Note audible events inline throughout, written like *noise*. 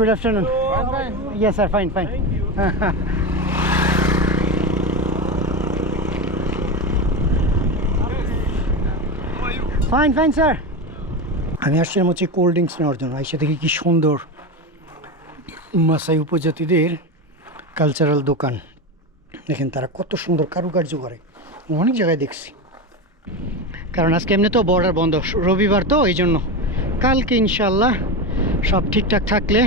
Good afternoon. Fine. Yes, sir. Fine, fine. Fine fine sir আমি আসছিলাম হচ্ছে cold drinks নেওয়ার জন্য এসে দেখি কি সুন্দর মাসাই উপজাতিদের কালচারাল দোকান দেখেন তারা কত সুন্দর কারুকার্য করে অনেক জায়গায় দেখছি কারণ আজকে এমনি তো বর্ডার বন্ধ রবিবার তো এই জন্য কালকে ইনশাল্লাহ সব ঠিকঠাক থাকলে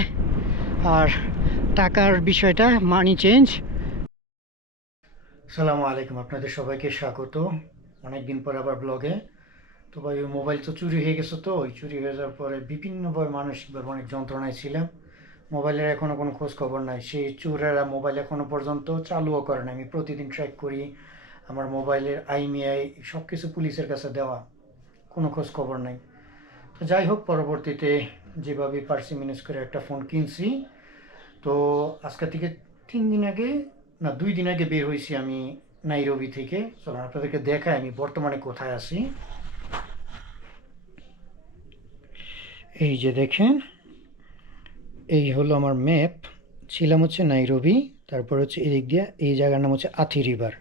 আর টাকার বিষয়টা মানি চেঞ্জ সালামু আলাইকুম, আপনাদের সবাইকে স্বাগত। অনেকদিন পর আবার ব্লগে তো ভাই, ওই মোবাইল তো চুরি হয়ে গেছে তো, ওই চুরি হয়ে যাওয়ার পরে বিভিন্নভাবে মানসিকভাবে অনেক যন্ত্রণায় ছিলাম। মোবাইলের এখনও কোনো খোঁজ খবর নাই। সেই চোরেরা মোবাইল এখনও পর্যন্ত চালুও করে না আমি প্রতিদিন ট্র্যাক করি। আমার মোবাইলের আইমিআই সব কিছু পুলিশের কাছে দেওয়া। কোনো খোঁজ খবর নাই। তো যাই হোক, পরবর্তীতে যেভাবে পার্সি ম্যানেজ করে একটা ফোন কিনছি তো আজকে থেকে তিন দিন আগে, না, দুই দিন আগে বের হয়েছি আমি নাইরবি থেকে। চলো আপনাদেরকে দেখাই আমি বর্তমানে কোথায় আছি। এই যে দেখেন, এই হলো আমার ম্যাপ। ছিলাম হচ্ছে নাইরবি, তারপর হচ্ছে এদিক দিয়ে, এই জায়গার নাম হচ্ছে আথি রিভার।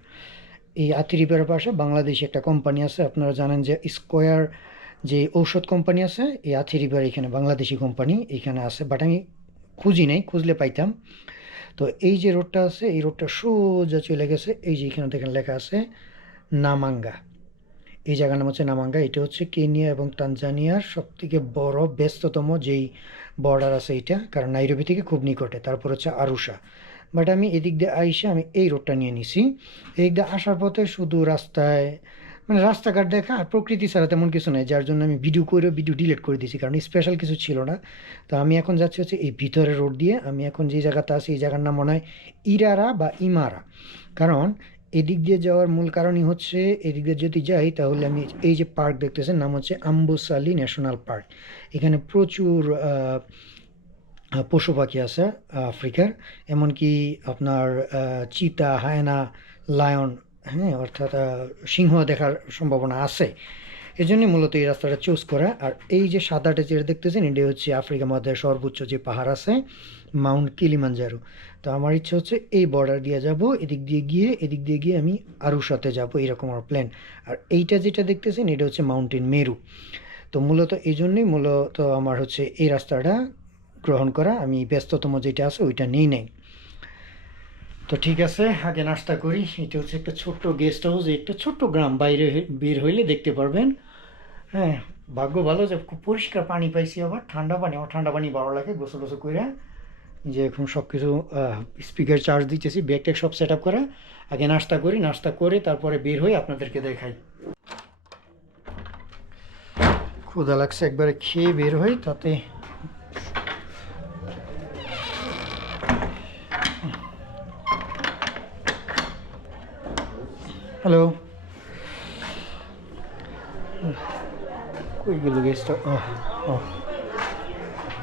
এই আথি রিভারের পাশে বাংলাদেশি একটা কোম্পানি আছে, আপনারা জানেন যে স্কোয়ার যে ঔষধ কোম্পানি আছে, এই আথি রিভার এখানে বাংলাদেশি কোম্পানি এখানে আছে। বাট আমি খুঁজি নাই, খুঁজলে পাইতাম। তো এই যে রোডটা আছে, এই রোডটা সোজা চলে গেছে, এই যে এখানে দেখেন লেখা আছে, নামাঙ্গা। এই জায়গার নাম হচ্ছে নামাঙ্গা, এটা হচ্ছে কেনিয়া এবং তানজানিয়ার সবথেকে বড়, ব্যস্ততম যেই বর্ডার আছে এটা, কারণ নাইরবি থেকে খুব নিকটে, তারপর হচ্ছে আরুষা বাট আমি এদিক দিয়ে আইসে আমি এই রোডটা নিয়ে নিছি। এদিক দিয়ে আসার পথে শুধু রাস্তায় মানে রাস্তাঘাট দেখা আর প্রকৃতি ছাড়া তেমন কিছু নেই, যার জন্য আমি ভিডিও করে ভিডিও ডিলিট করে দিয়েছি, কারণ স্পেশাল কিছু ছিল না। তো আমি এখন যাচ্ছি হচ্ছে এই ভিতরে রোড দিয়ে, আমি এখন যে জায়গাতে আছি, এই জায়গার নাম মনে হয় ইরারা বা ইমারা। কারণ এদিক দিয়ে যাওয়ার মূল কারণই হচ্ছে, এদিক দিয়ে যদি যাই, তাহলে আমি এই যে পার্ক দেখতেছেন, নাম হচ্ছে আম্বুসালি ন্যাশনাল পার্ক এখানে প্রচুর পশু পাখি আছে আফ্রিকার। এমনকি আপনার চিতা, হায়না, লায়ন হ্যাঁ অর্থাৎ সিংহ দেখার সম্ভাবনা আছে। এই জন্যই মূলত এই রাস্তাটা চুজ করা। আর এই যে সাদাটা যেটা দেখতেছেন এটা হচ্ছে আফ্রিকা মধ্যে সর্বোচ্চ যে পাহাড় আছে, মাউন্ট কিলিমাঞ্জারো। তো আমার ইচ্ছা হচ্ছে এই বর্ডার দিয়ে যাব, এদিক দিয়ে গিয়ে, এদিক দিয়ে গিয়ে আমি আরুসাতে যাব এরকম আমার প্ল্যান আর এইটা যেটা দেখতেছেন, এটা হচ্ছে মাউন্টেন মেরু। তো মূলত এই জন্যই মূলত আমার হচ্ছে এই রাস্তাটা গ্রহণ করা। আমি ব্যস্ততম যেটা আছে, ওইটা নেই নাই। তো ঠিক আছে, আগে নাস্তা করি। এটা হচ্ছে একটা ছোট্ট গেস্ট হাউস একটা ছোট্ট গ্রাম বাইরে বের হইলে দেখতে পারবেন। হ্যাঁ ভাগ্য ভালো যে খুব পরিষ্কার পানি পাইছি আবার, ঠান্ডা পানি, আমার ঠান্ডা পানি ভালো লাগে গোসল গোসল করে যে এখন সব কিছু স্পিকার চার্জ দিতেছি ব্যাগ ট্যাগ সব সেট আপ করা আগে নাস্তা করি, নাস্তা করে তারপরে বের হই আপনাদেরকে দেখাই। ক্ষুদা লাগছে, একবারে খেয়ে বের হই, তাতে হ্যালো কই গেল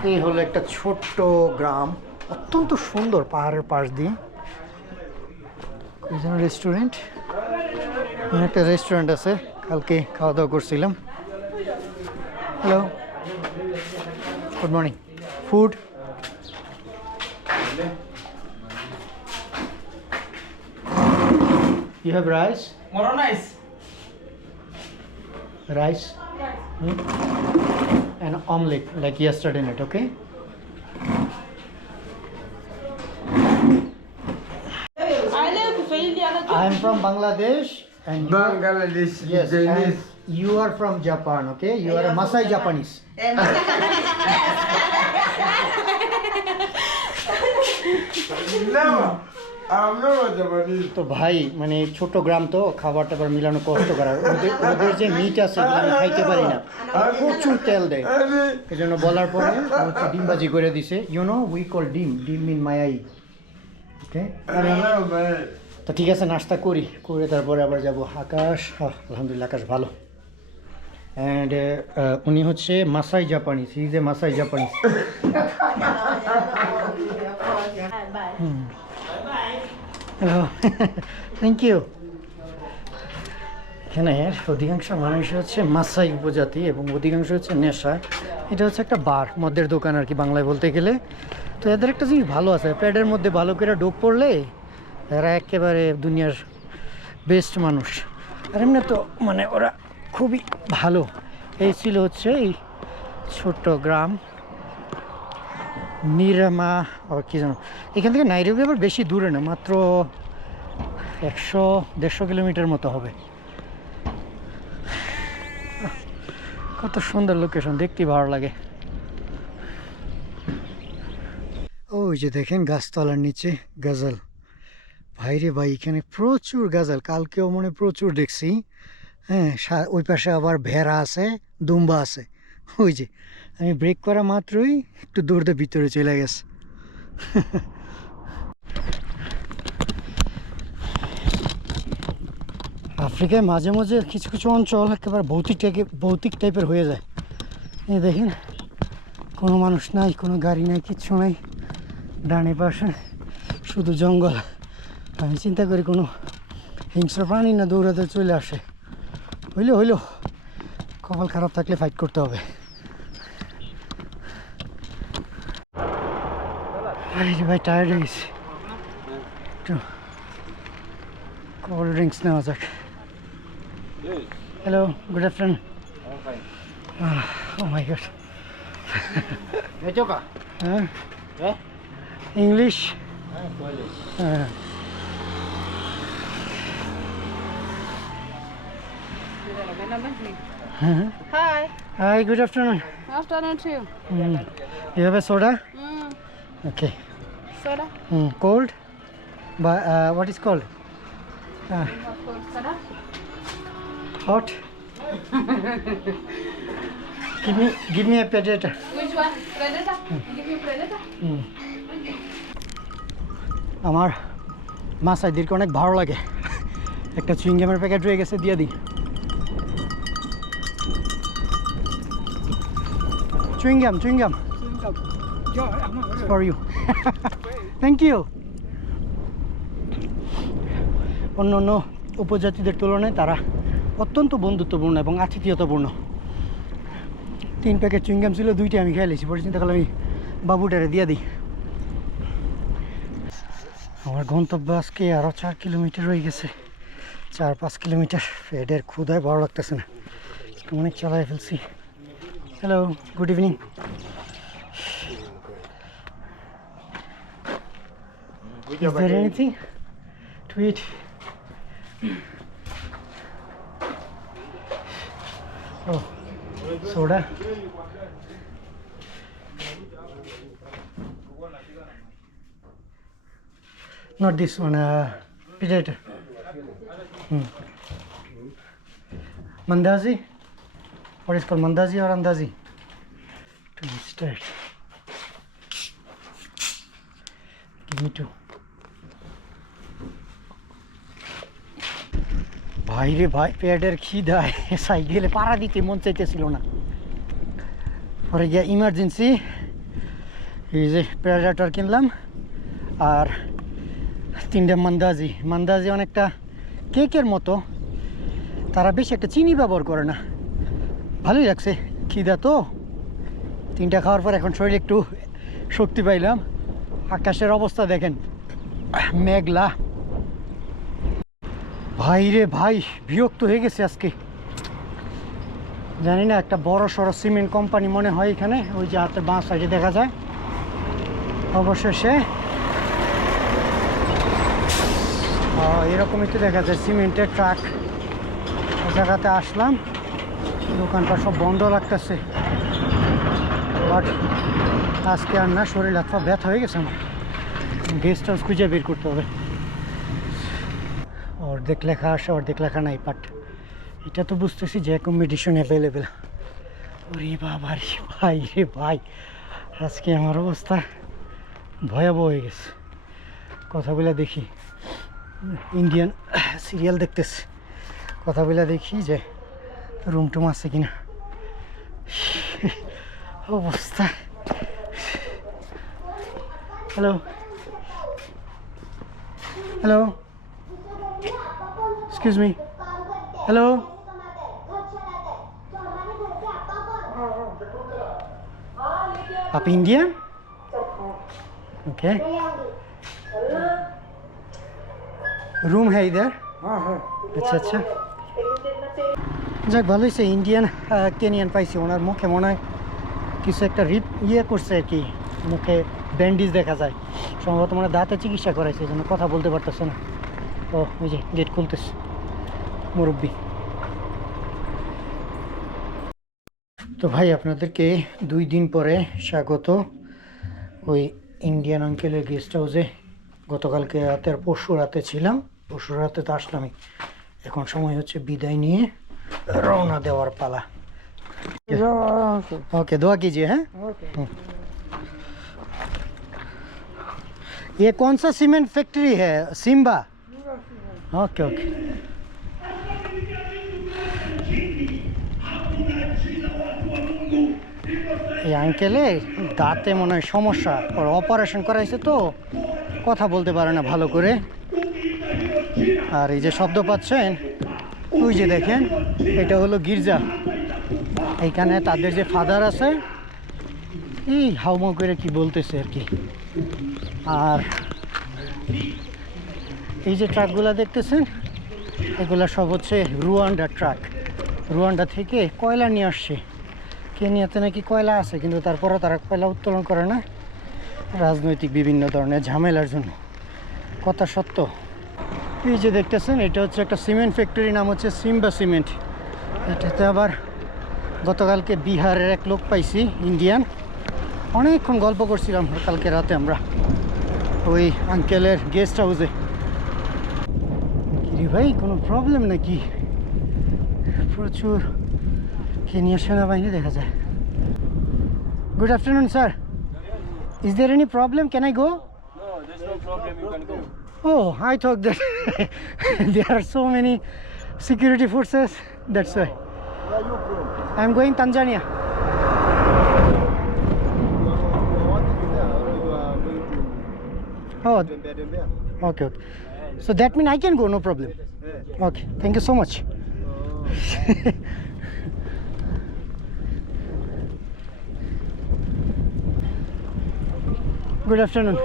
এই হলো একটা ছোট্ট গ্রাম, অত্যন্ত সুন্দর পাহাড়ের পাশ দিয়ে। রেস্টুরেন্ট একটা রেস্টুরেন্ট আছে, কালকে খাওয়া দাওয়া করছিলাম। Hello good morning food You have rice? More rice. Rice? Yes. Hmm? And omelette like yesterday night, okay? I am from Bangladesh and Bangladesh. Yes, and you are from Japan, okay? You are a Masai Japanese. no. তো ভাই মানে ছোট গ্রাম তো খাবার টাবার মিলানো কষ্ট করার ওদের ওদের যে মিট আছে আমি খাইতে পারি না। প্রচুর তেল দেয়। এই জন্য বলার পরে হচ্ছে ডিমবাজি করে দিছে। ইউ নো উই কল ডিম ডিম ইন মায়াই ওকে. তো ঠিক আছে নাস্তা করি। করে তারপরে আবার যাব আকাশ। আলহামদুলিল্লাহ আকাশ ভালো। অ্যান্ড উনি হচ্ছে Masai Japanese. He is a Masai Japanese *laughs* hello thank you এখানের অধিকাংশ মানুষ হচ্ছে মাসাই উপজাতি এবং অধিকাংশ হচ্ছে নেশা। এটা হচ্ছে একটা বার, মদের দোকান আর কি বাংলায় বলতে গেলে। তো এদের একটা জিনিস ভালো আছে প্যাডের মধ্যে ভালো করে ডোপ পড়লে এরা একেবারে দুনিয়ার বেস্ট মানুষ। আর এমনি তো মানে ওরা খুবই ভালো। এই ছিল হচ্ছে এই ছোট্ট গ্রাম। নিরামা আর কি জানো এখান থেকে নাইরবি আবার বেশি দূরে না, মাত্র একশো, দেড়শো কিলোমিটার মতো হবে। কত সুন্দর লোকেশন দেখতে ভালো লাগে। ওই যে দেখেন গাছতলার নিচে গাজাল। ভাই রে ভাই, এখানে প্রচুর গাজাল, কালকেও মনে প্রচুর দেখছি। হ্যাঁ ওই পাশে আবার ভেড়া আছে, দুম্বা আছে। ওই যে আমি ব্রেক করা মাত্রই একটু দৌড়তে ভিতরে চলে গেছে। আফ্রিকায় মাঝে মাঝে কিছু কিছু অঞ্চল একেবারে ভৌতিক টাইপের ভৌতিক টাইপের হয়ে যায়। এই দেখেন, কোনো মানুষ নাই, কোনো গাড়ি নাই, কিচ্ছু নাই। ডানে পাশে শুধু জঙ্গল। আমি চিন্তা করি কোনো হিংস্র প্রাণী না দৌড়াতে চলে আসে। হইল হইল। কপাল খারাপ থাকলে ফাইট করতে হবে। ভাই টায়ার্ড হয়ে গেছি একটু কোল্ড ড্রিঙ্কস নেওয়া যাক hello good afternoon oh my god ¿Me choca? হ্যাঁ ¿Eh? ইংলিশ হ্যাঁ হ্যাঁ Hi. Hi good afternoon Afternoon to you. You have a soda Mm. Okay Soda? Cold বা what is cold Soda? Hot give me give me a predator. Which one? Predator? Give me Predator? আমার মাছ আইদিরকে অনেক ভালো লাগে। একটা চুইংগামের packet রয়ে গেছে দিয়ে দিই। Chewing gum chewing gum for you thank you অন্য অন্য উপজাতিদের তুলনায় তারা অত্যন্ত বন্ধুত্বপূর্ণ এবং আতিথেয়তাপূর্ণ। তিন প্যাকেট চুইংগাম ছিল, দুইটা আমি খেয়ে লেছি। পরে চিন্তা করলাম আমি বাবুটারে দিয়ে দিই। আমার গন্তব্য আজকে আরও চার কিলোমিটার হয়ে গেছে। চার, পাঁচ কিলোমিটার। পেটের ক্ষুদায় ভালো লাগতেছে না। অনেক চালাই ফেলছি। Hello good evening Is there anything to eat? Oh, soda. Not this one, uh, potato. Hmm. Mandazi? What is called Mandazi or Andazi? To start. Give me two. ভাই রে ভাই, পেটের খিদায় *laughs* সাইকেলে পাড়া দিতে মন চাইতেছিল না। পরে গিয়ে ইমার্জেন্সি এই যে প্রেডাটর কিনলাম, আর তিনটে মান্দাজি। মান্দাজি অনেকটা কেকের মতো। তারা বেশি একটা চিনি ব্যবহার করে না। ভালোই লাগছে, খিদা তো। তিনটা খাওয়ার পর এখন শরীরে একটু শক্তি পাইলাম। আকাশের অবস্থা দেখেন, মেঘলা। ভাই রে ভাই, বিরক্ত হয়ে গেছে আজকে। জানি না, একটা বড় সড়ো সিমেন্ট কোম্পানি মনে হয় এখানে, ওই যে হাতে বাঁ সাইডে দেখা যায়। অবশেষে এরকমই তো দেখা যায়, সিমেন্টের ট্রাক। জায়গাতে আসলাম, দোকানটা সব বন্ধ লাগতেছে। বাট আজকে আর না, শরীর পা ব্যথা হয়ে গেছে আমার। গেস্ট হাউস খুঁজে বের করতে হবে। অর্ধেক লেখা আসে অর্ধেক লেখা নাই বাট এটা তো বুঝতেছি যে অ্যাকোমোডেশন অ্যাভেলেবেল ওরে বাবা রে ভাই রে ভাই। আজকে আমার অবস্থা ভয়াবহ হয়ে গেছে। কথা বলে দেখি। ইন্ডিয়ান সিরিয়াল দেখতেছি। কথা বলে দেখি যে রুম টুম আছে কিনা। অবস্থা। Hello hello excuse me hello আপনি ইন্ডিয়ান ওকে রুম হ্যাঁ ইধার আচ্ছা আচ্ছা যাক ভালোই সে ইন্ডিয়ান কেনিয়ান পাইছি ওনার মুখে মনে হয় কিছু একটা রিপ ইয়ে করছে আর কি মুখে ব্যান্ডেজ দেখা যায় সম্ভবত মানে দাঁতে চিকিৎসা করাইছে এই জন্য কথা বলতে পারতেছে না ও ওই যে গেট খুলতেছে মুরব্বী তো ভাই আপনাদেরকে দুই দিন পরে স্বাগত ওই ইন্ডিয়ান আঙ্কেলের গেস্ট হাউসে গতকালকে রাতে আর পরশু রাতে ছিলাম পরশু রাতে তো আসলামই এখন সময় হচ্ছে বিদায় নিয়ে রওনা দেওয়ার পালা ओके दुआ कीजिए हैं हम्म। ये कौन सा सीमेंट फैक्ट्री है सिम्बा ओके ओके এই আঙ্কেলের দাঁতে মনে হয় সমস্যা। ওর অপারেশন করাইছে তো, কথা বলতে পারে না ভালো করে। আর এই যে শব্দ পাচ্ছেন, ওই যে দেখেন, এটা হলো গির্জা। এইখানে তাদের যে ফাদার আছে, এই হাউমাউ করে কি বলতেছে আর কি। আর এই যে ট্রাকগুলো দেখতেছেন, এগুলো সব হচ্ছে রুয়ান্ডা ট্রাক। রুয়ান্ডা থেকে কয়লা নিয়ে আসছে। কেনিয়াতে নাকি কয়লা আছে, কিন্তু তারপরে তারা কয়লা উত্তোলন করে না। রাজনৈতিক বিভিন্ন ধরনের ঝামেলার জন্য। কথা সত্য। এই যে দেখতেছেন, এটা হচ্ছে একটা সিমেন্ট ফ্যাক্টরি নাম হচ্ছে সিম্বা সিমেন্ট। এটাতে আবার গতকালকে বিহারের এক লোক পাইছি, ইন্ডিয়ান। অনেকক্ষণ গল্প করছিলাম কালকে রাতে আমরা। ওই আঙ্কেলের গেস্ট হাউসে ভাই, কোনো প্রবলেম নাকি? প্রচুর কেনিয়া সেনাবাহিনী দেখা যায় good afternoon sir is there any problem can I go No, there's no problem. You can go. Oh, I thought that *laughs* there are so many security forces. That's why. Where are you from? I'm going Tanzania. You are working there or you are going Oh, to Dembia Dembia? okay, okay. So that means I can go, no problem. Yeah. Okay, thank you so much. Good afternoon.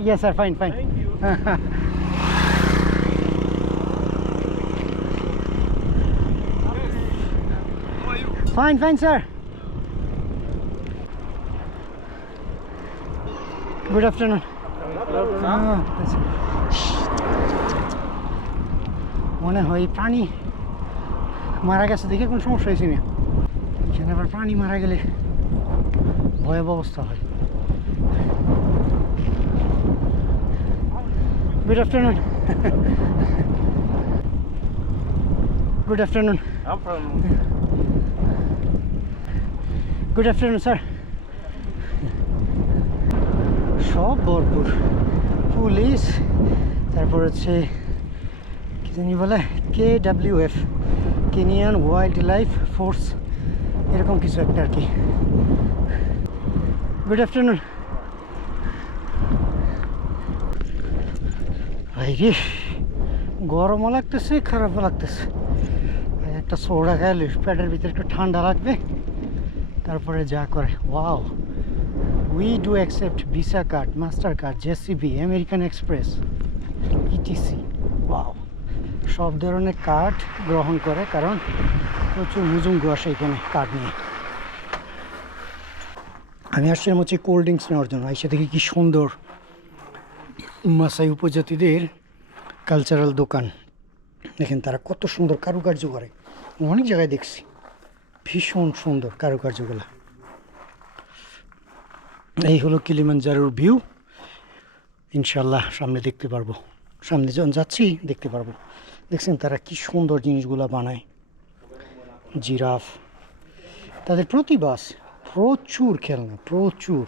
Yes, sir, fine, fine. Thank you. *laughs* How are you? Fine, fine, sir. Good afternoon. Ah, that's- মনে হয় এই প্রাণী মারা গেছে দেখে কোনো সমস্যা হয়েছে না এখানে আবার প্রাণী মারা গেলে ভয়াবহ অবস্থা হয় good afternoon good afternoon I'm from. Good afternoon sir সব ভরপুর। পুলিশ তারপর হচ্ছে কি জানি বলে কে W F Kenyan wildlife force এরকম কিছু একটা আর কি। গুড আফটারনুন ভাই রে গরমও লাগতেছে, খারাপও লাগতেছে। একটা সোডা খাইলে পেটের ভিতরে একটু ঠান্ডা লাগবে, তারপরে যা করে। Wow we do accept Visa card Master card JCB American Express ETC wow সব ধরনের কার্ড গ্রহণ করে, কারণ প্রচুর মুজুঙ্গু আসে এখানে কার্ড নিয়ে। আমি আসছিলাম হচ্ছে কোল্ড ড্রিঙ্কস নেওয়ার জন্য। এসে দেখি কি সুন্দর মাসাই উপজাতিদের কালচারাল দোকান। দেখেন তারা কত সুন্দর কারুকার্য করে। অনেক জায়গায় দেখছি। ভীষণ সুন্দর কারুকার্যগুলো। এই হলো কিলিমানজারোর ভিউ। ইনশাল্লাহ সামনে দেখতে পারব। সামনে যখন যাচ্ছি, দেখতে পারব। দেখছেন তারা কি সুন্দর জিনিসগুলো বানায়। জিরাফ। তাদের প্রতিবাস। প্রচুর খেলনা, প্রচুর।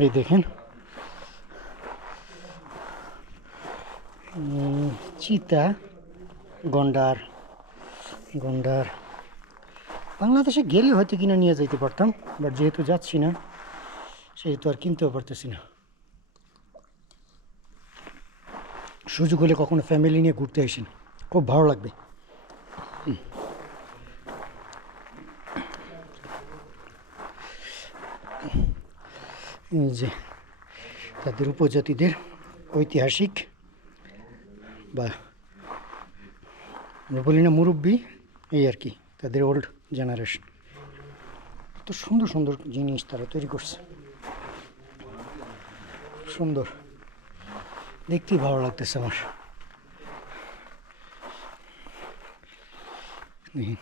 এই দেখেন। চিতা, গন্ডার গন্ডার। বাংলাদেশে গেলে হয়তো কিনে নিয়ে যেতে পারতাম, বাট যেহেতু যাচ্ছি না, সেহেতু আর কিনতেও পারতেছি না। সুযোগ হলে কখনো ফ্যামিলি নিয়ে ঘুরতে আসেন। খুব ভালো লাগবে। যে, তাদের উপজাতিদের ঐতিহাসিক বা আমরা বলি না মুরব্বী, এই আর কি, তাদের ওল্ড জেনারেশন তো সুন্দর সুন্দর জিনিস তারা তৈরি করছে। সুন্দর। দেখতেই ভালো লাগতেছে আমার। সত্যি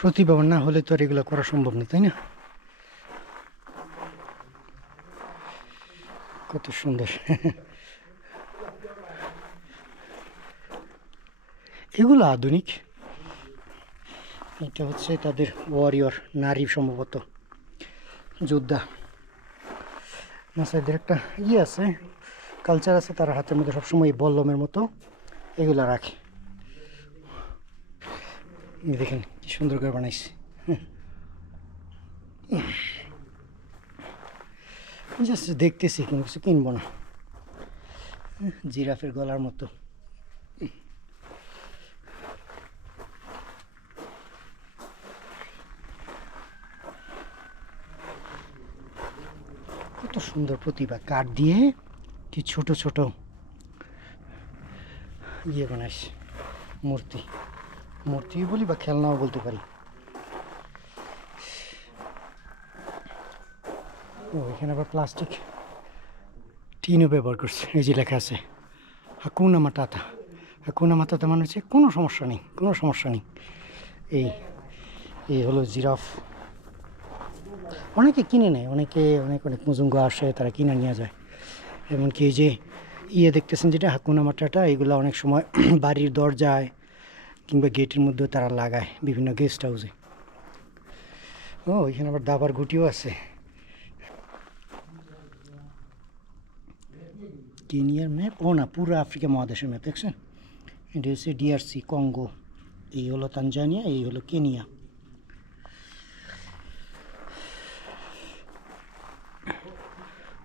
প্রতিভাবান না হলে তো আর এগুলো করা সম্ভব না, তাই না? কত সুন্দর। এগুলো আধুনিক। এটা হচ্ছে তাদের ওয়ারিয়র নারী সম্ভবত। যোদ্ধা। মাসাইদের একটা ইয়ে আছে কালচার আছে, তারা হাতের মধ্যে সবসময় বল্লমের মতো এগুলো রাখে। দেখেন, কি সুন্দর করে বানাইছে। জাস্ট দেখতেছি, কোনো কিছু কিনবো না। জিরাফের গলার মতো। কত সুন্দর প্রতিভা। কাঠ দিয়ে কি ছোট ছোট ইয়ে বানাইছে মূর্তি। মূর্তি বলি বা খেলনাও বলতে পারি। ও, এখানে আবার প্লাস্টিক টিনও ব্যবহার করছে। এই যে লেখা আছে হাকুনা মাটাতা হাকুনা মাটাতা মানে হচ্ছে কোনো সমস্যা নেই, কোনো সমস্যা নেই। এই এই হলো জিরাফ। অনেকে কিনে নেয়, অনেকে, অনেক অনেক মুজুঙ্গ আসে, তারা কিনে নিয়ে যায়। এমনকি এই যে ইয়ে দেখতেছেন যেটা হাকুনা মাটাটা এগুলো অনেক সময় *clears throat* বাড়ির দরজায় কিংবা গেটের মধ্যেও তারা লাগায় বিভিন্ন গেস্ট হাউসে ও, এখানে আবার দাবার গুটিও আছে। কেনিয়ার ম্যাপ ও না পুরো আফ্রিকা মহাদেশের ম্যাপ দেখছেন এটা হচ্ছে ডিআরসি কঙ্গো এই হলো তানজানিয়া এই হলো কেনিয়া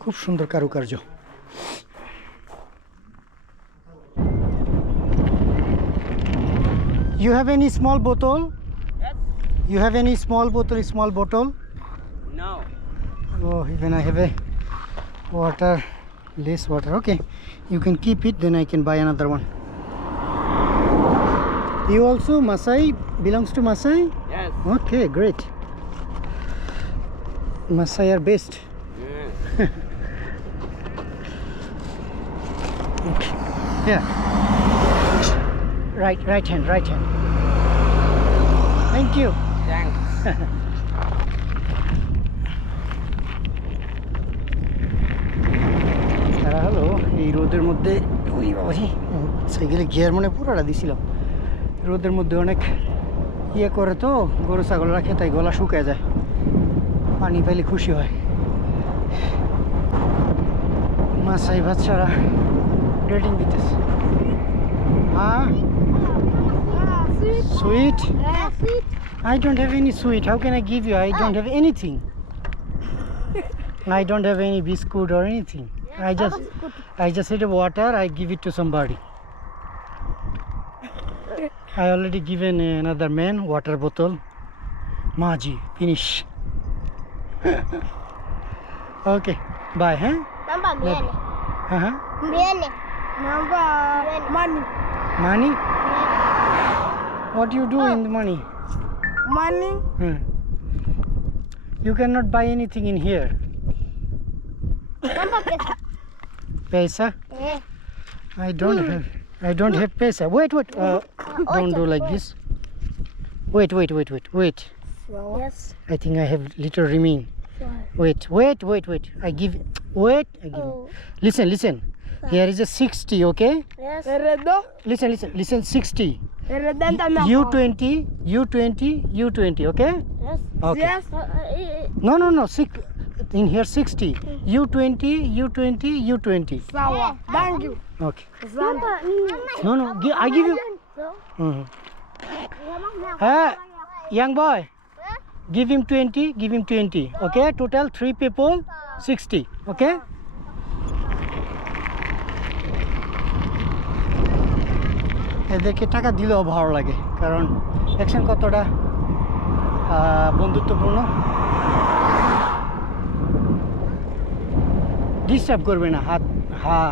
খুব সুন্দর কারুকার্য You have any small bottle? Yes. You have any small bottle, small bottle? No. Oh, even I have a water, less water. Okay, you can keep it, then I can buy another one. You also Masai belongs to Masai? Yes. Okay, great. Masai are best. Yes. Yeah. *laughs* Right, right hand, right hand. Thank you. Thanks. *laughs* রোদের মধ্যে, ওই বাবারি সাইকেলে gear মানে পুরাটা দিছিলাম রোদের মধ্যে অনেক ইয়ে করে তো, গরু, ছাগল রাখে, তাই গলা শুকায় যায় পানি পাইলে খুশি হয় মাসাই বাচ্চারা ডেটিং দিতেছে হ্যাঁ sweet I don't have any sweet. How can I give you? I don't have anything. I don't have any biscuit or anything. I just I just had a water. I give it to somebody. I already given another man water bottle. Maji, finish. *laughs* okay, bye, huh? Namba Maybe. Uh-huh. Mbele. Namba money. Money? What do you do in the money? Money. Hmm. You cannot buy anything in here. Namba pesa. Pesa? Eh. I don't hmm. have. I don't have pesa. Wait, wait. Uh, hmm. don't do like this. Wait, wait, wait, wait, wait. Yes. I think I have little remain. Wait, wait, wait, wait. I give. Wait. I give. Oh. Listen, listen. Here is a 60, okay? Yes. Redo. Listen, listen, listen. 60. U 20, U 20, U 20, okay? Yes. Okay. Yes. Uh, uh, uh, no, no, no. Six In here 60. U 20, U 20, U 20. Sawa. Thank you. Okay. Namba. No, no. gi- I give you. Mhm. Hey, young boy. Give him 20, give him 20. Okay, total three people, 60. Okay? এদেরকে টাকা দিলেও ভালো লাগে কারণ দেখছেন কতটা আহ, বন্ধুত্বপূর্ণ disturb করবে না, হাত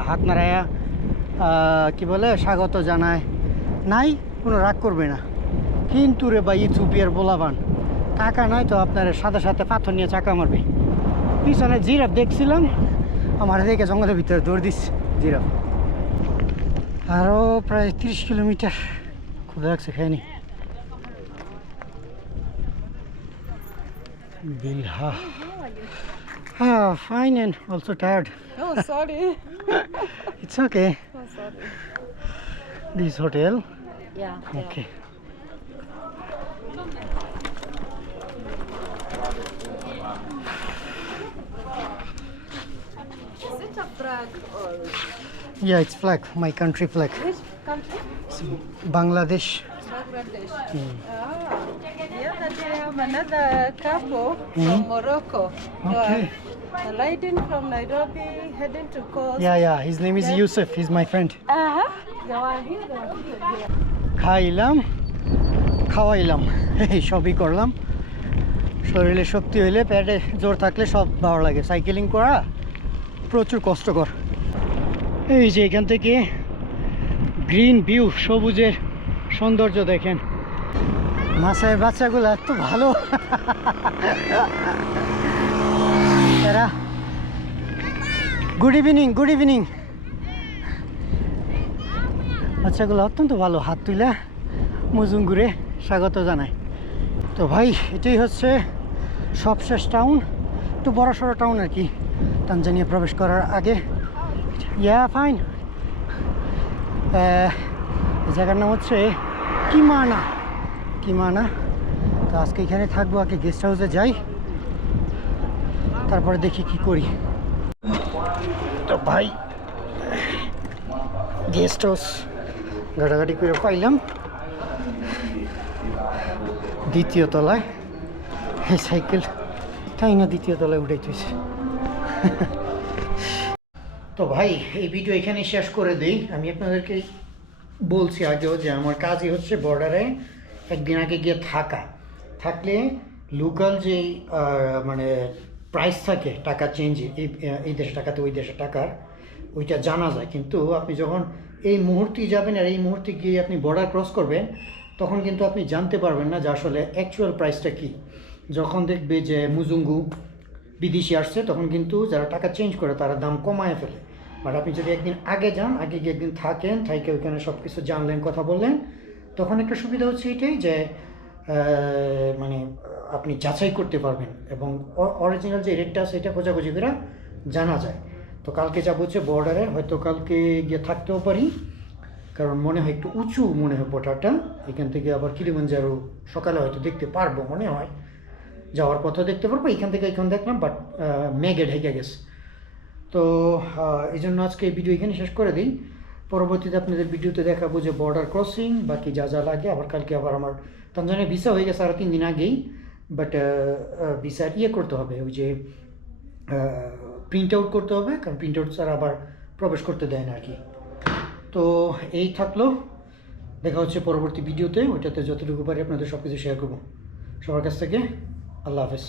হাত নাড়ায়া কী বলে, স্বাগত জানায়। নাই, কোনো রাগ করবে না। কিন্তু রে বা ইথুপিয়ার বলাবান। টাকা নাই তো আপনার সাথে সাথে পাথর নিয়ে চাকা মারবে। পিছনে জিরাফ দেখছিলাম, আমার দেখে জঙ্গলের ভিতরে দৌড় দিস জিরাফ। আরও প্রায় তিরিশ কিলোমিটার। খুব লাগছে খাইনি বিলহা। Ah, fine and also tired. Oh, sorry. *laughs* it's okay. Oh, sorry. This hotel? Yeah. Okay. Yeah. Is it a flag or? Yeah, it's flag, my country flag. Which country? It's Bangladesh. Bangladesh. Mm. Ah. Yeah, but I have another couple mm. from hmm? Morocco. Okay. Riding from Nairobi, heading to coast. Yeah, yeah, his name is Yusuf. He's my friend. Uh-huh. খাইলাম খাওয়াইলাম এই সবই করলাম শরীরে শক্তি হইলে প্যাডে জোর থাকলে সব ভালো লাগে সাইকেলিং করা প্রচুর কষ্টকর এই যে এখান থেকে গ্রিন ভিউ সবুজের সৌন্দর্য দেখেন মাছের বাচ্চাগুলো এত ভালো গুড ইভিনিং গুড ইভিনিং আচ্ছা বাচ্চাগুলো অত্যন্ত ভালো হাত তুলে ঘুরে স্বাগত জানায় তো ভাই, এটাই হচ্ছে সবশেষ টাউন একটু বড় সড়ো টাউন আর কি, তানজানিয়া প্রবেশ করার আগে। ইয়া ফাইন জায়গার নাম হচ্ছে কিমানা কিমানা। তো আজকে এখানে থাকব, আগে গেস্ট হাউসে যাই। তারপরে দেখি কি করি। তো ভাই। গেস্ট হাউস ঘাটাঘাটি করে পাইলাম। দ্বিতীয় তলায় এই সাইকেল তাই না দ্বিতীয় তলায় উঠাইতেছে তো ভাই, এই ভিডিও এখানে শেষ করে দিই। আমি আপনাদেরকে বলছি আগেও যে আমার কাজই হচ্ছে বর্ডারে একদিন আগে গিয়ে থাকা। থাকলে লোকাল যে মানে প্রাইস থাকে, টাকা চেঞ্জ এই এই দেশে টাকাতে ওই দেশে টাকার, ওইটা জানা যায়। কিন্তু আপনি যখন এই মুহূর্তেই যাবেন আর এই মুহূর্তে গিয়ে আপনি বর্ডার ক্রস করবেন, তখন কিন্তু আপনি জানতে পারবেন না যে আসলে অ্যাকচুয়াল প্রাইসটা কী। যখন দেখবে যে মুজুঙ্গু বিদেশি আসছে, তখন কিন্তু যারা টাকা চেঞ্জ করে, তারা দাম কমায় ফেলে। বাট আপনি যদি একদিন আগে যান, আগে গিয়ে একদিন থাকেন, থাইকে ওইখানে সব কিছু জানলেন, কথা বললেন, তখন একটা সুবিধা হচ্ছে এটাই যে মানে আপনি যাচাই করতে পারবেন এবং অরিজিনাল যে রেটটা এটা খোঁজাখুঁজি করে জানা যায়। তো কালকে যাব হচ্ছে বর্ডারে হয়তো কালকে গিয়ে থাকতেও পারি। কারণ মনে হয় একটু উঁচু মনে হয় বোটাটা এখান থেকে আবার কিলিমঞ্জারো সকালে হয়তো দেখতে পারব, মনে হয়। যাওয়ার পথে দেখতে পারব, এখান থেকে এখন দেখলাম বাট মেঘে ঢেকে গেছে। তো এই জন্য আজকে এই ভিডিও এখানে শেষ করে দিই। পরবর্তীতে আপনাদের ভিডিওতে দেখাবো যে বর্ডার ক্রসিং বাকি যা যা লাগে। আবার কালকে আবার আমার তানজানিয়া ভিসা হয়ে গেছে আরও তিন দিন আগেই। বাট ভিসা ইয়ে করতে হবে, ওই যে প্রিন্ট আউট করতে হবে, কারণ প্রিন্ট আউট ছাড়া আবার প্রবেশ করতে দেয় না আর কি। তো এই থাকল। দেখা হচ্ছে পরবর্তী ভিডিওতে, ওইটাতে যতটুকু পারি আপনাদের সব কিছু শেয়ার করব। সবার কাছ থেকে আল্লাহ হাফেজ।